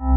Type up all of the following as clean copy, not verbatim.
Good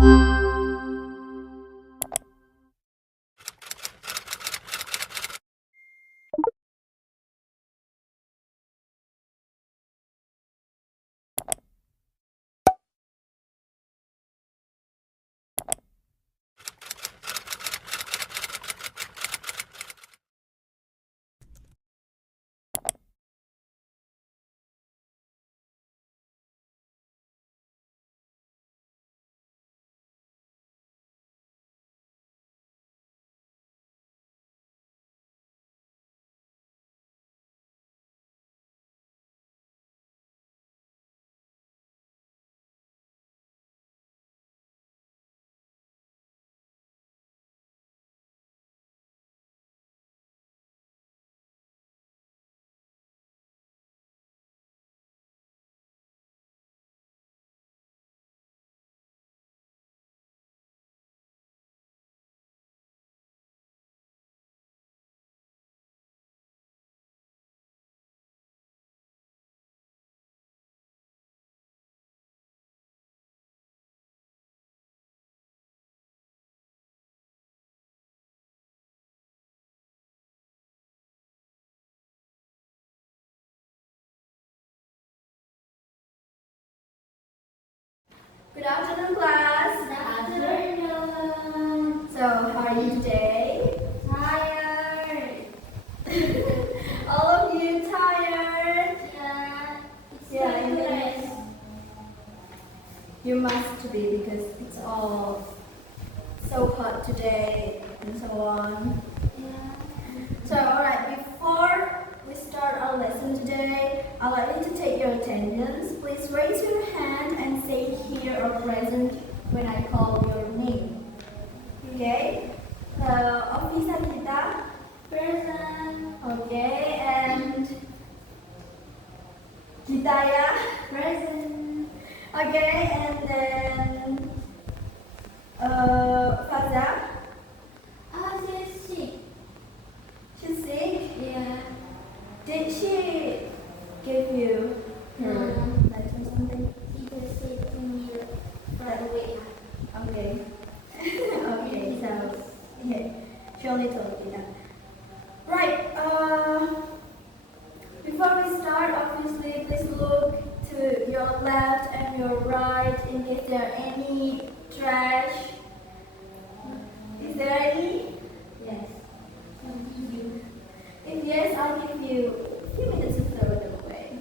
afternoon, class. Good afternoon. So, how are you today? Tired. All of you tired? Yeah. It's Yeah, time to rest. You must be because it's all so hot today and so on. Yeah. So, alright, before we start our lesson today, I'd like you to take your attendance. Please raise your hand and say here or present when I call your name. Okay? Officer kita? Present. Okay, and Gitaya? Present. Okay, and then Faza? Asia Asih. She's sick? Yeah. Did she give you her No. letter or something? She just said to me right away. Okay. Okay, so yeah, she only told you that. Right, before we start, obviously, please look to your left and your right in case there are any trash. Is there any? Yes. If yes, I'll give you a few minutes to throw it away.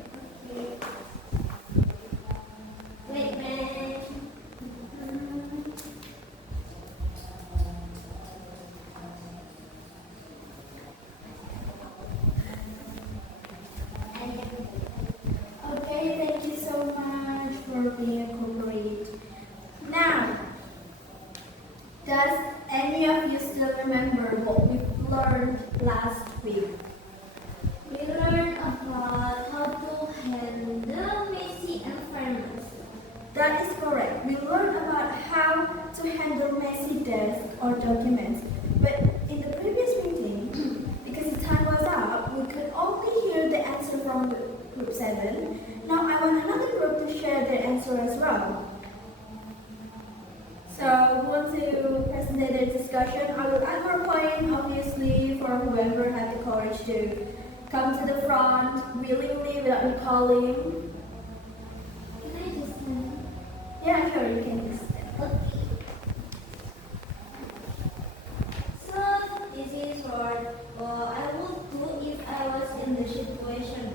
Okay. Wait, man. Okay, thank you so much for being cooperative. Now, does any of you still remember what we learned last week? We learned about how to handle messy environments. That is correct. We learned about how to handle messy desks or documents. But in the previous meeting, because the time was up, we could only hear the answer from group 7. Now I want another group to share their answer as well. So who wants to present their discussion? I will add more point, obviously, for whoever had the courage to come to the front willingly without me calling. Can I just stand? Yeah, sure, you can just. Okay. So this is what I would do if I was in the situation.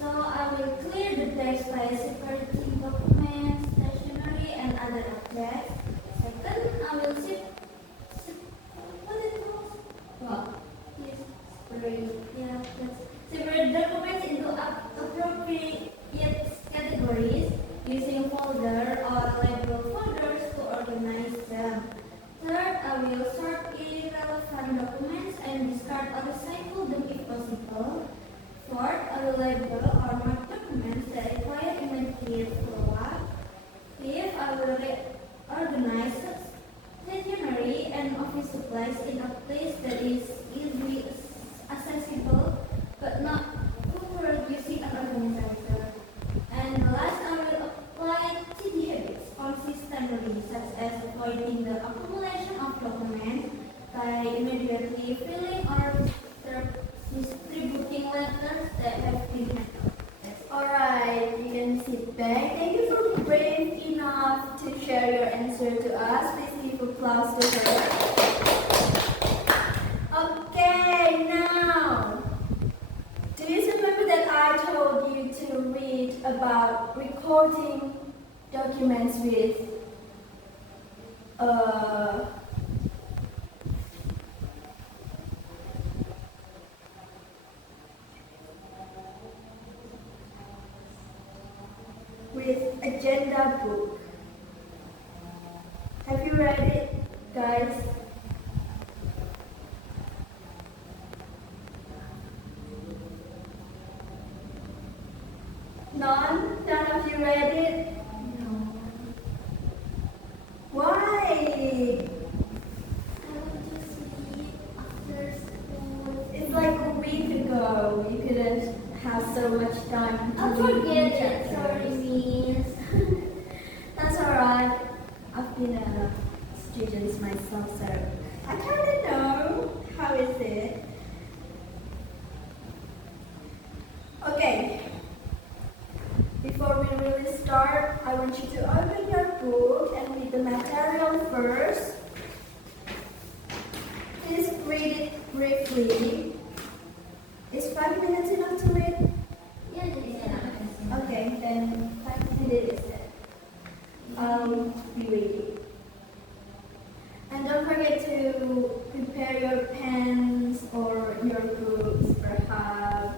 So I will clear the desk by separating documents, stationery, and other objects. Second, I will what is it called? Well, Yes, separate. Yeah, separate documents into appropriate categories using folder or label folders to organize them. Third, I will sort irrelevant documents and discard or recycle them if possible. Fourth, I will label or mark documents that require immediate follow-up. Fifth, I will organize stationery and office supplies in a place that is easily accessible but not covered using an organizer. And last, I will apply TD habits consistently. by immediately filling or distributing letters that have been handled. Alright, you can sit back. Thank you for brave enough to share your answer to us. Please give applause to her. Okay, now, do you remember that I told you to read about recording documents with agenda book? Have you read it, guys? None? None of you read it? No. Why? I want to sleep after school. It's like a week ago. You couldn't have so much time to I read forget each it. Sorry, Miss. That's alright. I've been a student myself, so I kind of know how is it. Okay. Before we really start, I want you to open your book and read the material first. Please read it briefly. Is 5 minutes enough to read? Yeah, enough. Okay, then 5 minutes. I'll be reading. And don't forget to prepare your pens or your books, perhaps.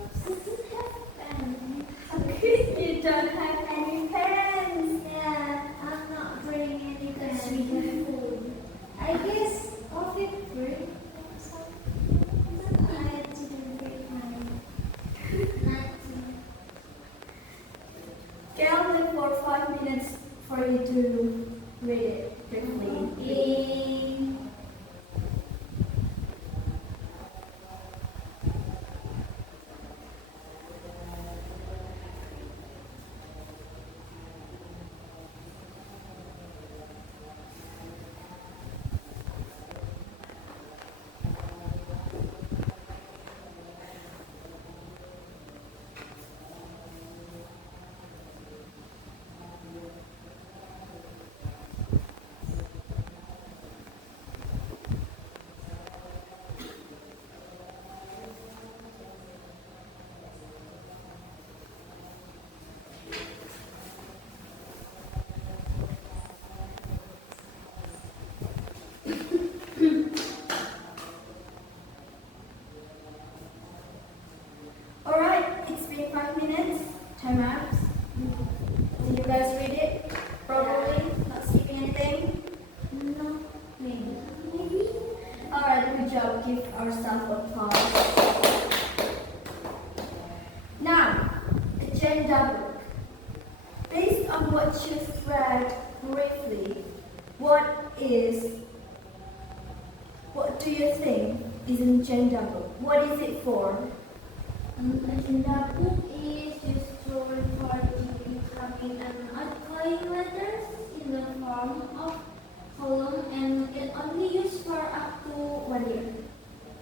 You don't have any pens. Yeah, I'm not bringing any because we have food. I guess of it break. I didn't break mine. Okay, I'll leave for 5 minutes for you to read it quickly. Okay. Alright, it's been 5 minutes. Time out. Did you guys read it properly? Not skipping anything? No, maybe. Alright, good job. Give ourselves applause. Now, agenda book. Based on what you've read briefly, what do you think is an agenda book? What is it for? Agenda book is used to refer to becoming and outgoing letters in the form of column, and it only used for up to 1 year.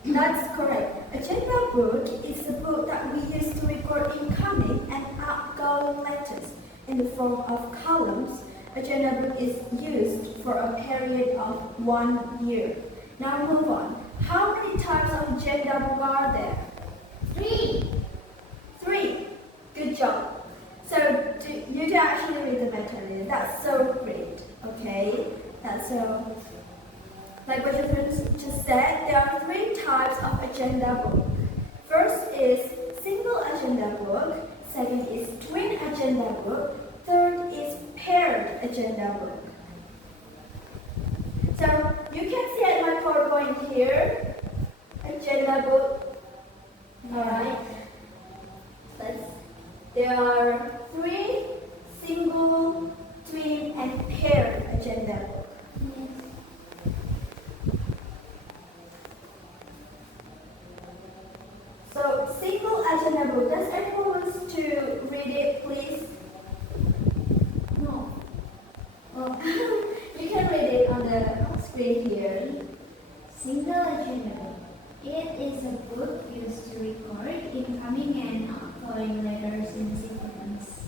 That's correct. Agenda book is the book that we use to record incoming and outgoing letters in the form of columns. Agenda book is used for a period of 1 year. Now move on. How many types of agenda book are there? 3. 3. Good job. So you actually read the material. That's so great. Okay. That's so. Like what you just said, there are 3 types of agenda book. First is single agenda book. Second is twin agenda book. Third is paired agenda book. So you can see at my PowerPoint here, agenda book. Alright. There are 3 single, twin, and paired agenda book. So single agenda book. Does anyone wants to read it, please? No. Oh, you can read it on the screen here. Single agenda is a book used to record incoming and outgoing letters in sequence.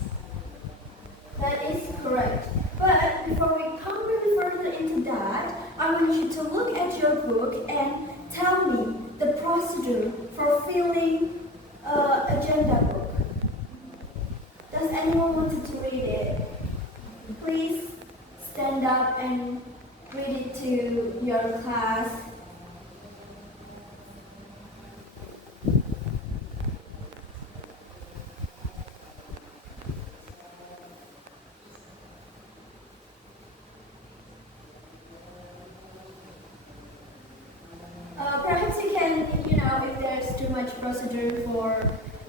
That is correct. But before we come really further into that, I want you to look at your book and tell me the procedure for filling agenda book. Does anyone want to read it? Please stand up and read it to your class. Perhaps you can, if there's too much procedure for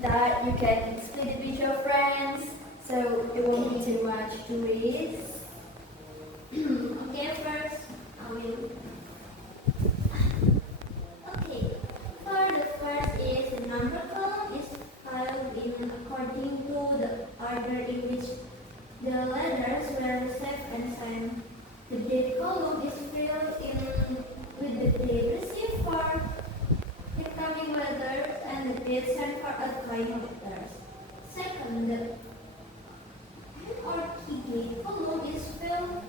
that, you can split it with your friends, so it won't be too much to read. Okay, first I will. Okay, for the first is the number column is filed in according to the order in which the letters were received and signed. The date column is filled in with the date received for incoming letters and the date sent for outgoing letters. Second, the head or key date column is filled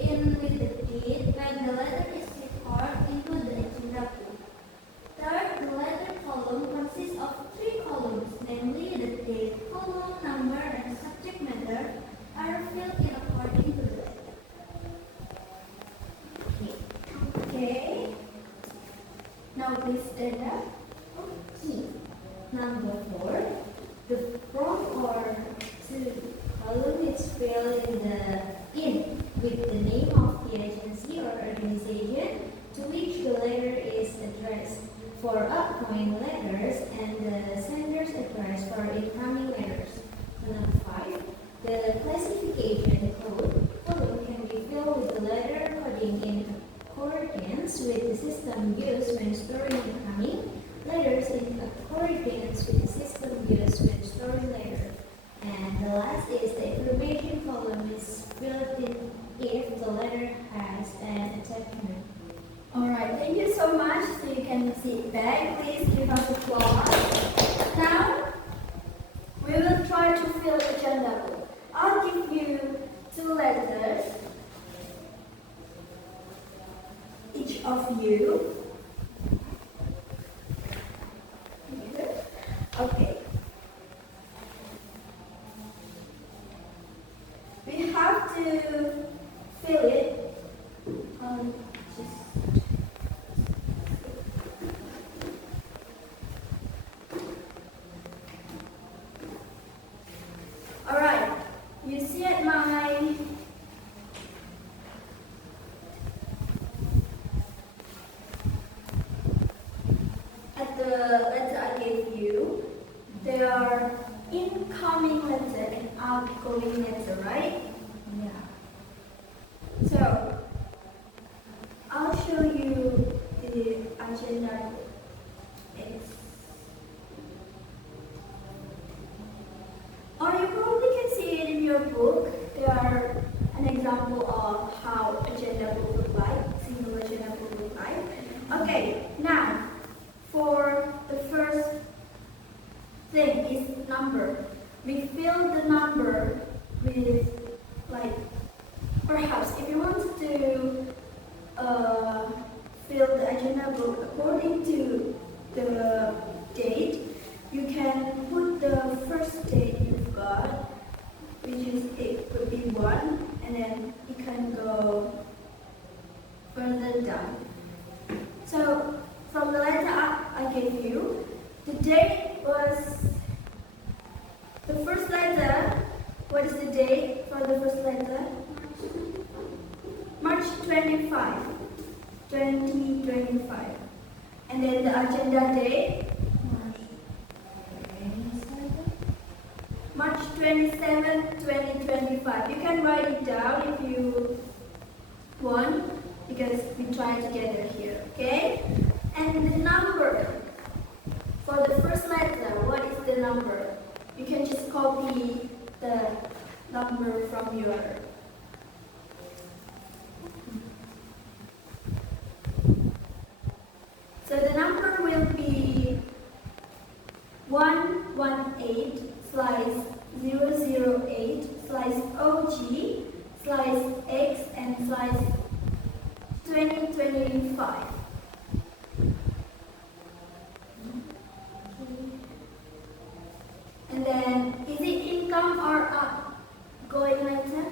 in with the date when the letter is recorded into the agenda book. Third, the letter column consists of three columns, namely the date column, number, and subject matter are filled in according to the letter. Okay. Now please stand up. Okay. Number 4, the from or to column is filled in with the name of the agency or organization to which the letter is addressed for outgoing letters and the sender's address for incoming letters. Number 5, the classification column can be filled with the letter coding in accordance with the system used when storing incoming letters in accordance with the system used when storing letters. And the last is the information column is filled in if the letter has an attachment. Alright, thank you so much. So you can sit back. Please give us applause. Now, we will try to fill agenda book. I'll give you 2 letters, each of you. Okay. We have to fill it. Alright, you see at my the letter I gave you, there are incoming letter and outgoing letter, right? Yeah. So, I'll show you the agenda. Or you probably can see it in your book. There are an example of how agenda book look like, single agenda book look like. Okay, now for the first thing is number. We fill the number with, like, perhaps if you want to fill the agenda book according to the date, you can put the first date you've got, which is, it could be 1, and then you can go further down. So from the letter I gave you, the date was the first letter. What is the date for the first letter? March 25, 2025. And then the agenda date? March 27, 2025. You can write it down if you want, because we try together here, okay? And the number, for the first letter, what is the number? You can just copy the number from your So the number will be slice X and slice 2025. And then, is it income or outgoing letter?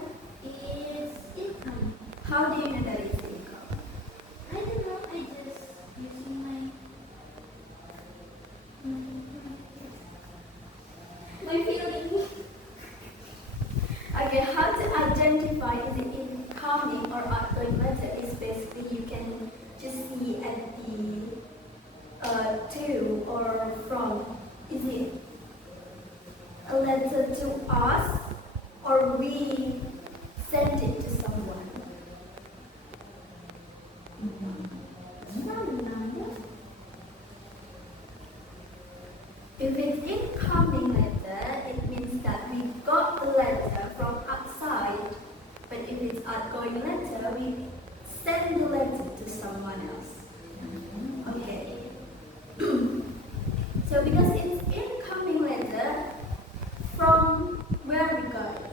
It's income. How do you know that it's income? I don't know. I just using my feeling. Okay, how to identify is it incoming or outgoing letter is basically you can just see at the to or from. Is it a letter to us or we send it to someone? If it's incoming letter, it means that we got the letter from outside. But if it's outgoing letter, we send the letter to someone else. Okay. So because it's incoming letter, from where we got it?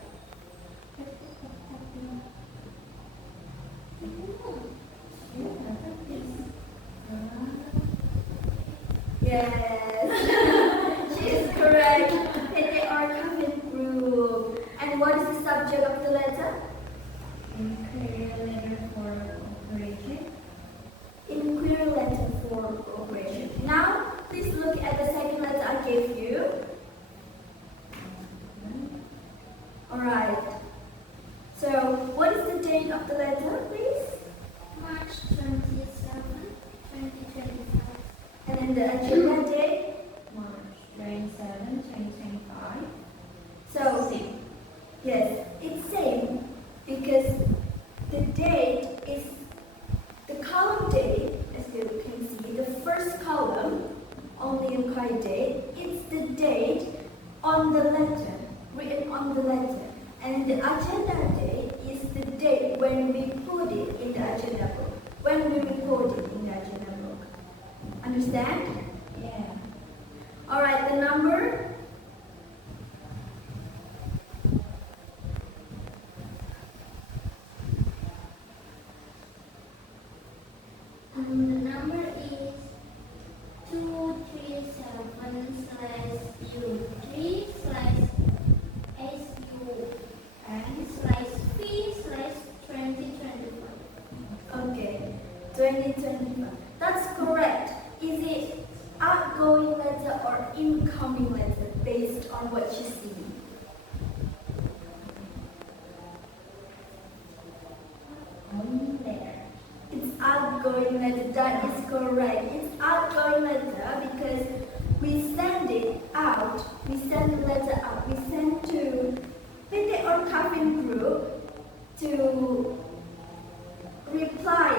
Yes, she is correct. And they are coming through. And what is the subject of the letter? Inquiry letter for operation. Inquiry letter for operation. Now, please look at the second letter I gave you. Alright. So, what is the date of the letter, please? March 27, 2025. And then the agenda date? March 27, 2025. So, Same. yes, it's same because the date is the column date, as you can see, the first column, only inquiry date, it's the date on the letter, written on the letter. And the agenda date is the date when we put it in the agenda book, when we record it in the agenda book. Understand? Yeah. Alright, the number? The number is 237/U3/SU/N/V/2025. Okay, 2025. That's correct. Is it outgoing letter or incoming letter based on what you see? It's outgoing letter. That is correct. It's outgoing letter because we send it out. We send the letter out. We send to Pete or Kevin group to reply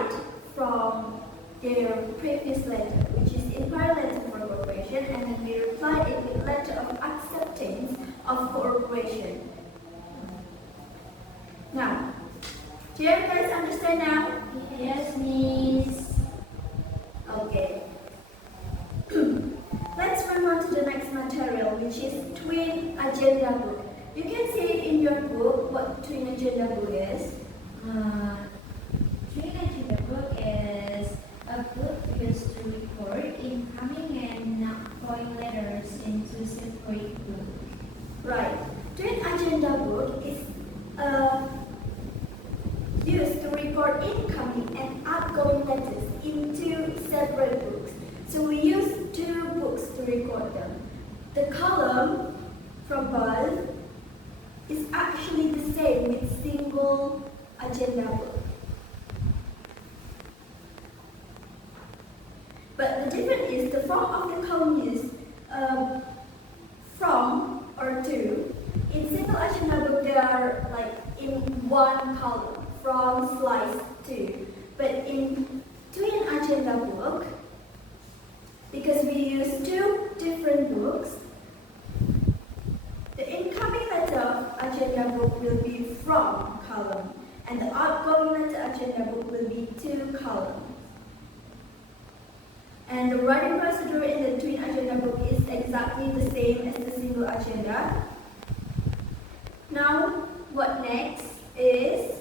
from their previous letter, which is inquiry letter for cooperation, and then we replied it with letter of acceptance of cooperation. Now, do you guys understand now? Yes, Miss. Okay. Let's move on to the next material, which is twin agenda book. You can see it in your book what twin agenda book is. Twin agenda book is a book used to record incoming and outgoing letters into separate books. Right. Twin agenda book is used to record incoming and outgoing letters into separate books. So we use two books to record them. The column from above is actually the same with single agenda book. But the difference is the form of the column is from or to. In single agenda book, they are like in one column, from slice to. But in twin agenda book, because we use two different books, the incoming letter of agenda book will be from column, and the outgoing letter agenda book will be to column. And the writing procedure in the twin agenda book is exactly the same as the single agenda. Now, what next is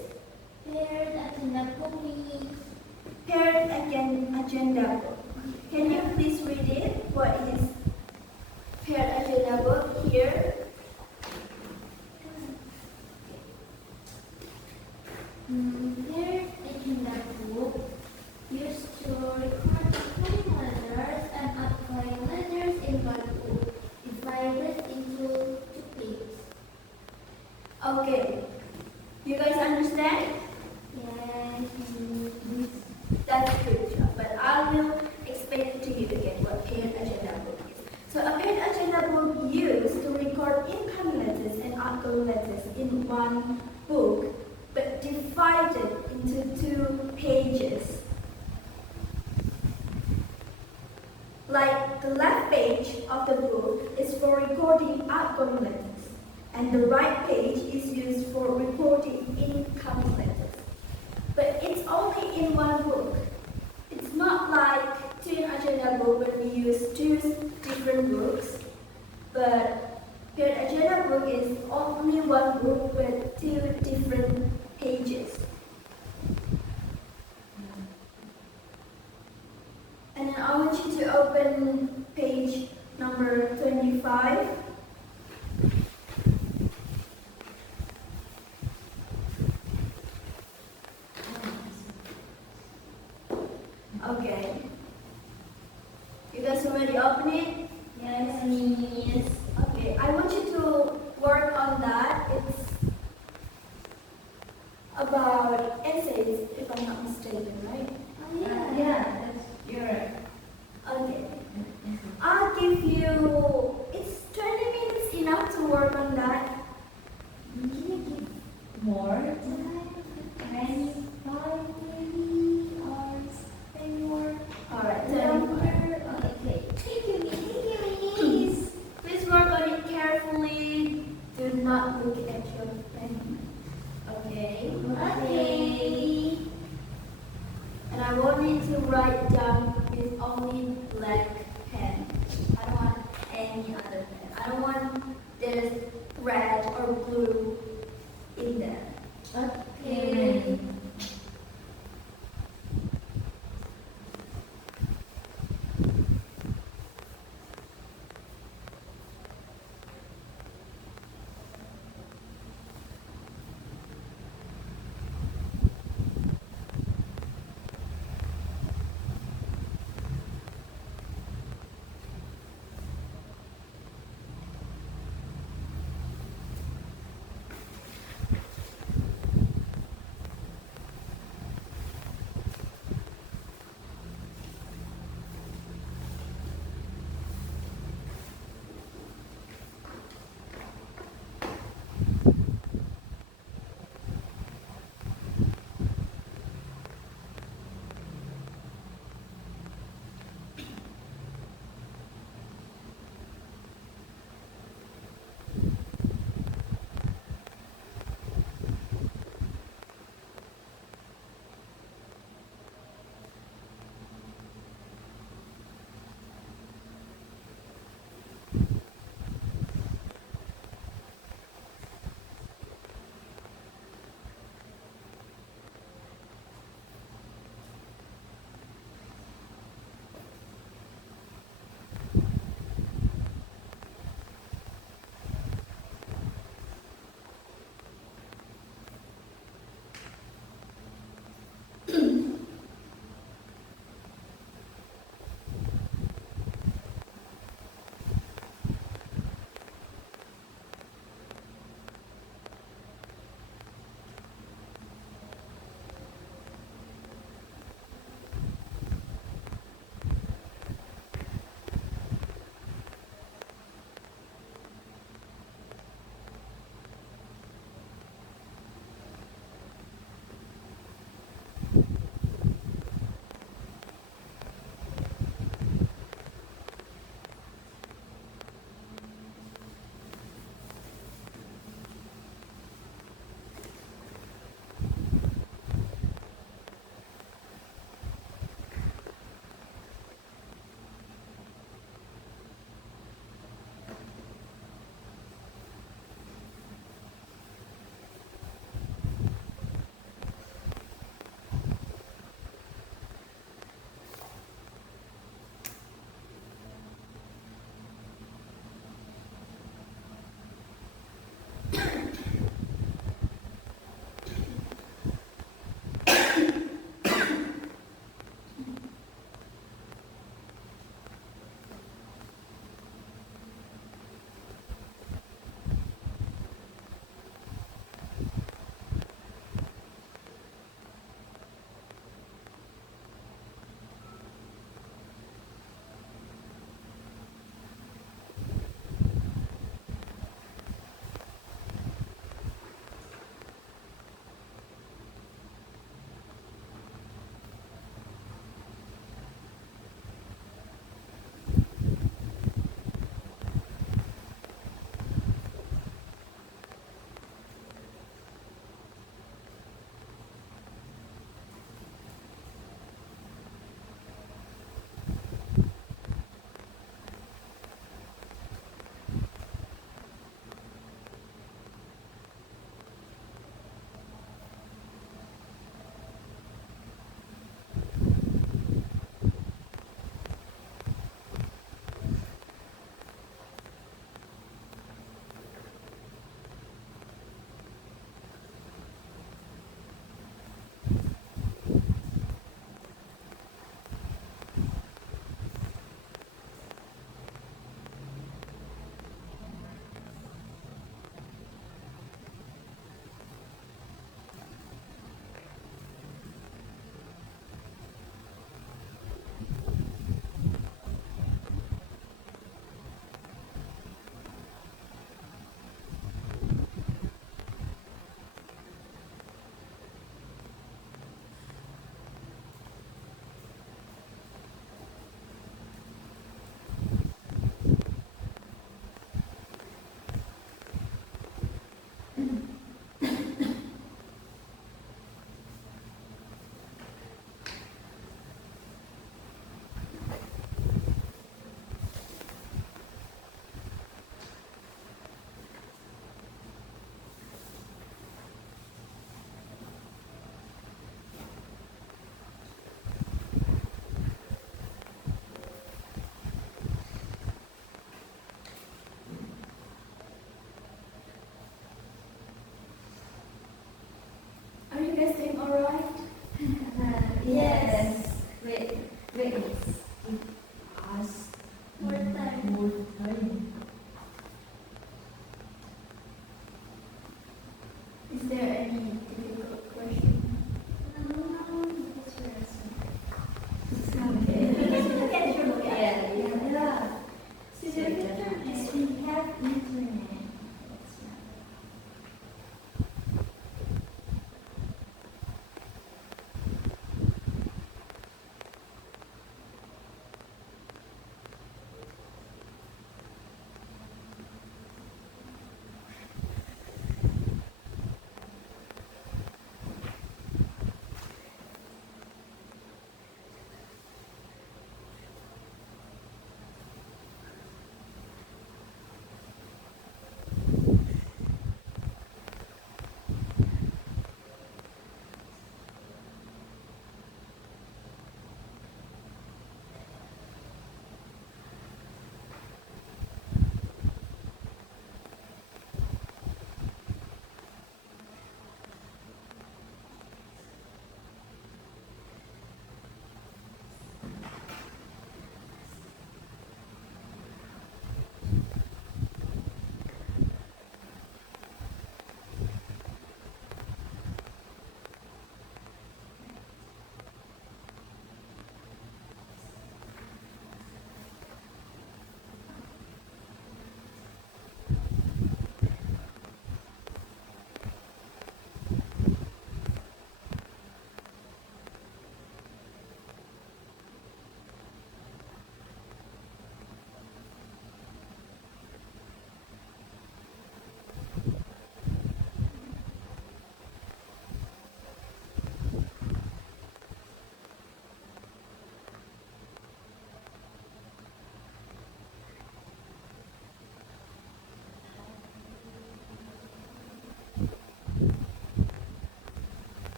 There's agenda book used to record incoming letters and outgoing letters in one book, divided into two pages. Okay, you guys understand? Yes. That's good job, but I will explain it to you again what paired agenda book is. So a paired agenda book used to record incoming letters and outgoing letters in one book, but divided into two pages. Like the left page of the book is for recording outgoing letters, and the right page is used for recording incoming letters. But it's only in one book. It's not like twin agenda book when we use two different books, but paired agenda book is only one book with two different pages. And then I want you to open page number 25. Okay. You guys already open it? Yes, miss. Okay, I want you to work on that. It's about essays, if I'm not mistaken, right? Oh, Yeah, you're right. Okay. I'll give you, it's 20 minutes enough to work on that. Can you give more time? 25 maybe, or spend more? Alright, Longer? 25. Okay. Thank you, miss. Please work on it carefully. Do not look at your pen. Okay? Okay. And I want you to write down with only black pen. I don't want any other pen. I don't want this red or blue in there. Okay. Yes. Wait. Give us More time. more time. Is there any difficult question? Yeah. So we have internet. That's right.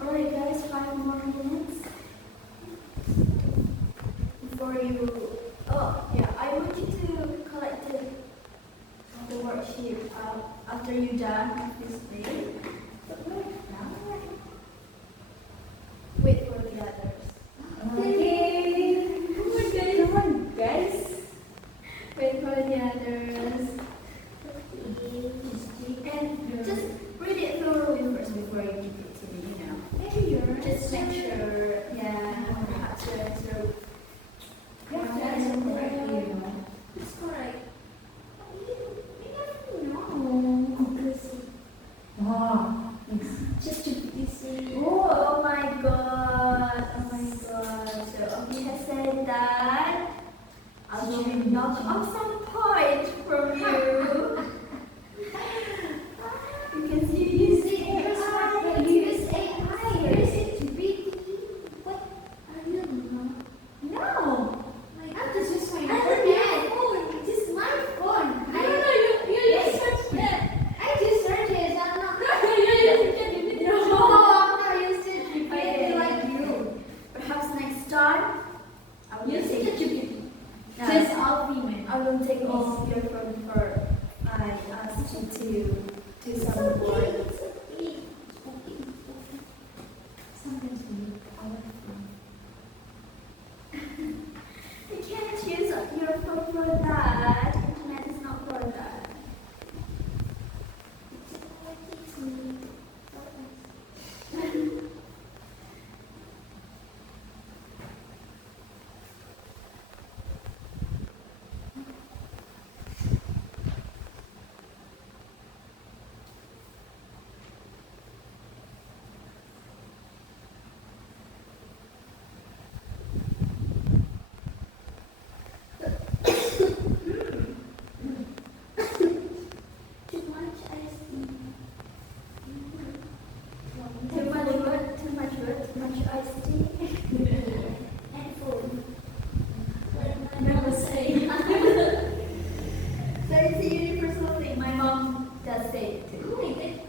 Alright guys, 5 more minutes before you... Oh yeah, I want you to collect the worksheet after you're done with this day. But wait, now wait for make sure, yeah, how to answer. Yeah, that's correct. It's correct. You never know. Because Wow. just to be safe. Oh my god, oh my god. So Omi has said that I will knock off some points from you. Because you use AI. You use AI. Use it to be. What are you doing? No. I'm just using my I phone. don't have phone. This is my phone. You Yes. search that. I just searched it. I'm not. No. I'm not using it Okay. like you. Perhaps next time I will Use take it to be. No. Just all female. I will take off your phone for I asked you to do some work. It's okay. Sometimes we look powerful. You can't use your phone for that. Internet is not for that. Too much ice cream. Too much word, too much word, too much iced tea. And food. I never say. So it's a universal thing. My mom does say it too. Oh, it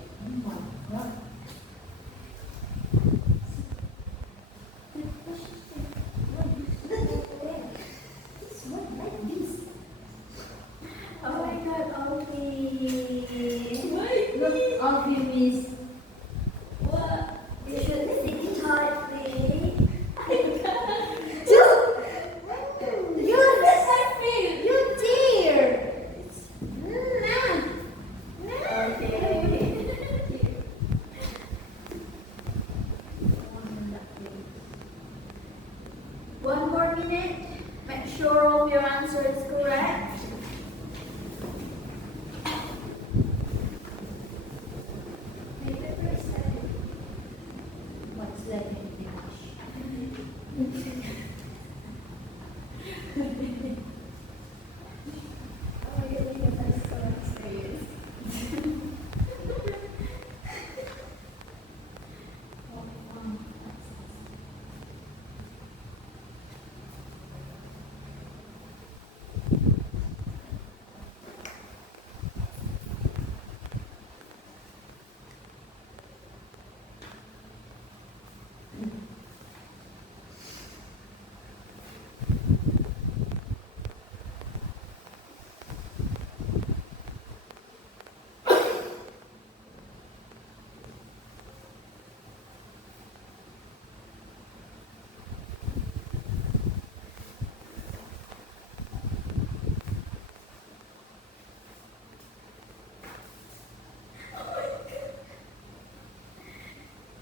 Oh my god. This one like this. Oh my god, okay. Look, all you miss. What? You should sit tightly. You listen me. You dear. Okay. One more minute. Make sure all your answer is correct. What's left in English?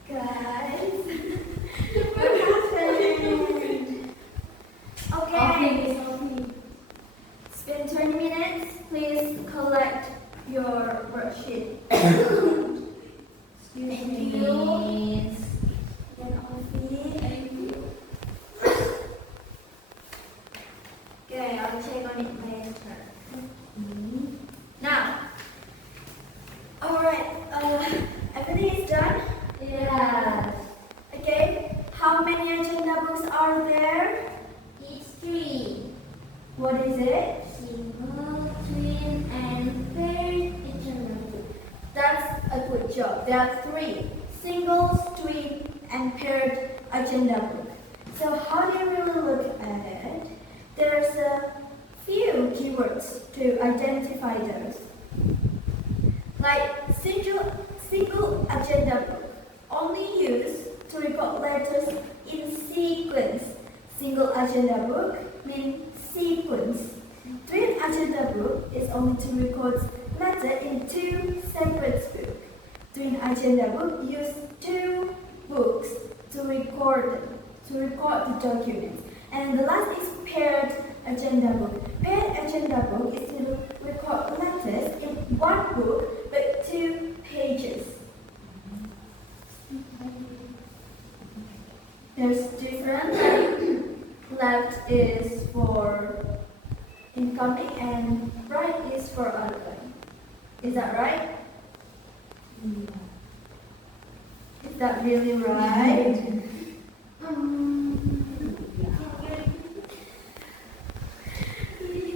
Guys, what happened? Okay, it's been 20 minutes. Please collect your worksheet. Excuse Thank me. you. Then Alfie. Thank you. Okay, I'll check on it later. Now, alright, everything is done? Yes. Okay, how many agenda books are there? It's 3. What is it? Single, twin, and paired agenda. That's a good job. There are 3. Singles, twin, and paired agenda book. So how do you really look at it? There's a few keywords to identify those. Like single agenda book, only used to record letters in sequence. Single agenda book means sequence. Twin agenda book is only to record letter in 2 separate books. Twin agenda book use 2 books to record to record the documents. And the last is paired agenda book. Paired agenda book is to record letters in one book but 2 pages. There's different. Left is for incoming and right is for outgoing. Is that right? Is that really right?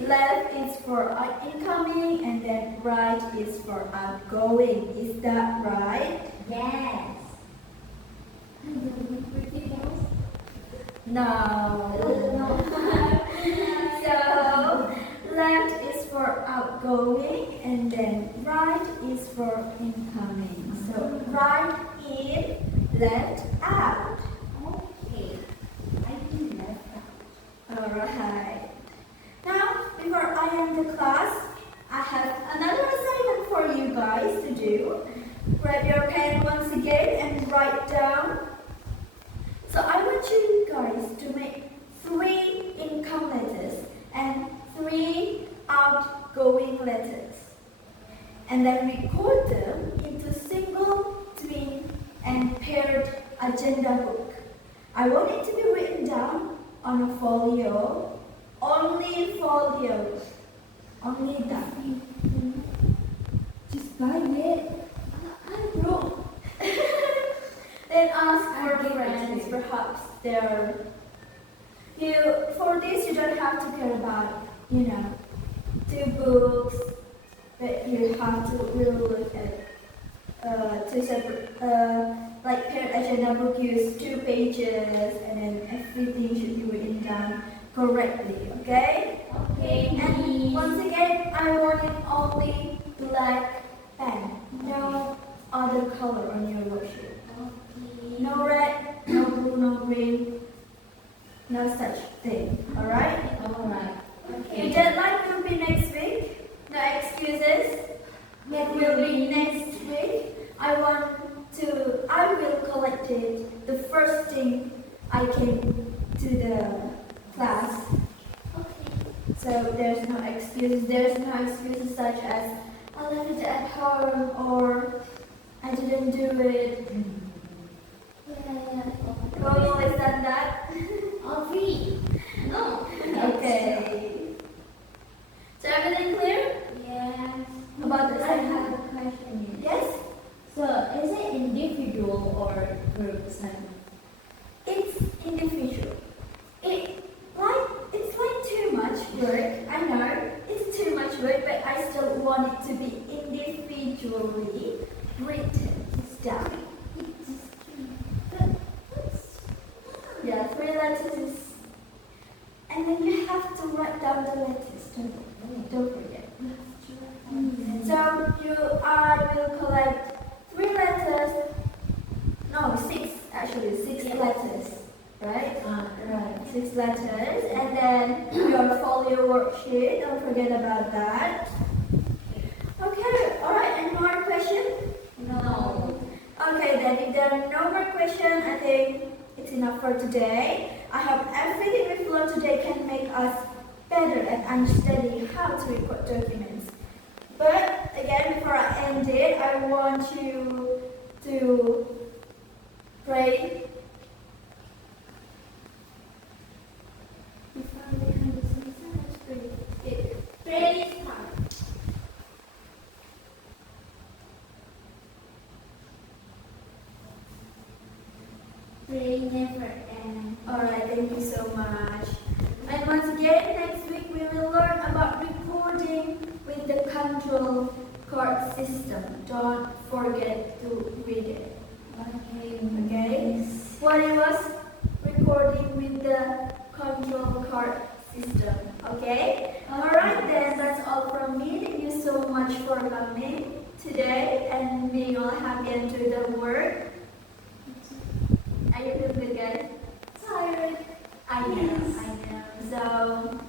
Left is for incoming and then right is for outgoing. Is that right? Yes. No. So left is for outgoing and then right is for incoming. So right in, left out. Okay. I do left out. Alright. Now, before I end the class, I have another assignment for you guys to do. Grab your pen once again and write down. So I want you guys to make 3 income letters and 3 outgoing letters. And then record them into single, twin, and paired agenda book. I want it to be written down on a folio, only folio, only that. Just buy it. I broke. Then ask for friends, perhaps they're. For this you don't have to care about, 2 books, but you have to really look at 2 separate, like paired agenda book use 2 pages and then everything should be written down correctly, okay? Okay. And once again, I want it only black pen, no other color on your worksheet. Okay. No red, no blue, no green, no such thing, alright? Alright. Your deadline will be next week, no excuses. It will be next week. I will collect it the first thing I came to the class. Okay. So there's no excuses. There's no excuses such as I left it at home or I didn't do it. Yeah. Have you always done that? All 3. No. Okay. So everything clear Yes. about the I have assignment? a question. Yes? So, is it individual or group assignment? It's individual. It's like too much work. I know it's too much work, but I still want it to be individually written down. Yeah, 3 letters. And then you have to write down the letters. Don't forget. So I will collect 3 letters. No, 6 actually. 6 letters. Right? Right. 6 letters, and then your folio worksheet, don't forget about that. Okay, alright, any more questions? No. Okay, then if there are no more questions, I think it's enough for today. I hope everything we learned today can make us better at understanding how to record documents. But again, before I end it, I want you to pray. Praise God. Pray never end. Alright, thank you so much. And once again, next week we will learn about recording with the control card system. Don't forget to read it. Okay? What it was? Recording with the control card system. Okay? Alright then, that's all from me. Thank you so much for coming today and being all happy and do the work. Are you feeling good? Tired. I know. So,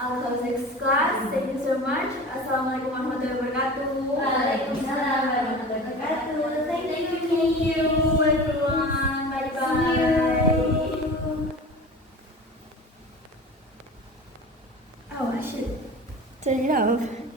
I'll close this class. Thank you so much. Assalamualaikum warahmatullahi wabarakatuh. Waalaikumsalam warahmatullahi wabarakatuh. Thank you everyone. Bye bye. Turn it off.